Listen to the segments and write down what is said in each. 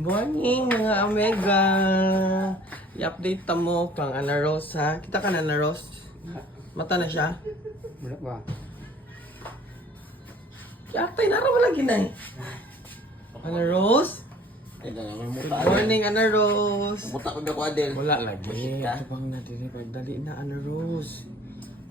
Morning mga Omega! I-update ta mo kang Ana Rose ha. Kita ka na Ana Rose? Mata na siya? Wala ba? Yaktay na raw wala ginay. Ana Rose? Good morning Ana Rose! Muta ko ako Adel. Wala lagi. Ito bang natin dali na Ana Rose.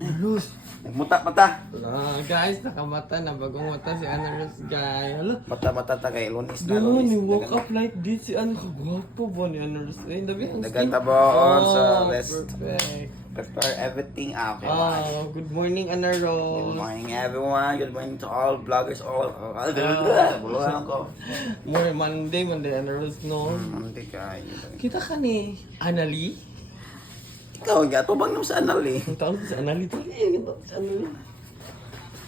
Ana Rose! Muta mata. Wala guys, nakamata na bagong mata si Ana Rose guys. Hala. Mata ta kay lunis na Doon, lunis. you woke up like this. Si Ana kagwapo ba ni Ana Rose? Ay, dabi ang skin. Nagataboon sa rest. Perfect. Prepare everything up. Oh, good morning Ana Good Rose. morning everyone. Good morning to all vloggers. Buluhan ko. Monday Ana Rose no. Hindi ka. Kita ka ni Anali? Ikaw, gato bang nam sa Anali? Ang tawag sa Anali to. Si Anali.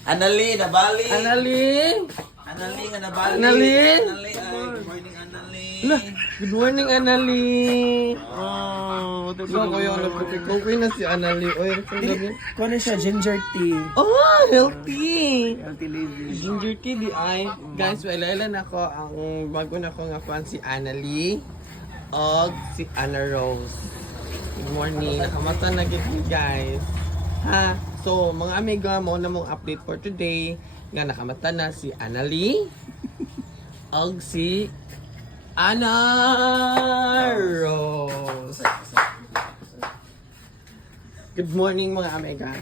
Anali, nabali. Anali! Anali nga nabali. Anali? Anali, ay. Good morning, Anali. Hala, good morning Anali. Oh, diba ko yung nagpapikokoy na si Anali. Oy, ang gabi. Kung siya, ginger tea. Oh, healthy! Healthy lady. Ginger tea di ay. Guys, wala na ako ang bago na ko nga fan si Anali og si Ana Rose. Good morning. Nakamata na gid ni guys. Ha? So, mga amiga, mo na mong update for today. Nga nakamata na si Anali og si Ana Rose. Good morning mga amiga.